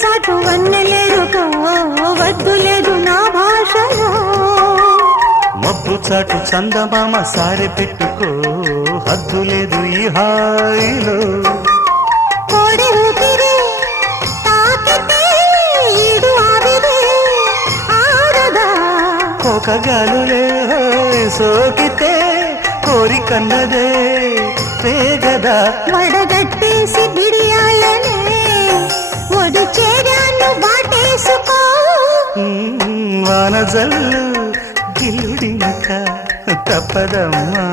చాటు వన్నెలేరుకో వద్దు లేదు నా భాషలో మబ్బు చాటు చందమామ సారె పెట్టుకో హద్దు లేదు ఈ హాయిలో కోడి ఊపిరి తాకితే ఈడు ఆవిరి ఆరదా కోకగాలులే సోకితే కోరికన్నదే పేగదా వడగట్టేసి బిడియాలనే ఒడి చేరాను వాటేసుకో వానజల్లు గిల్లుడినక తప్పదమ్మా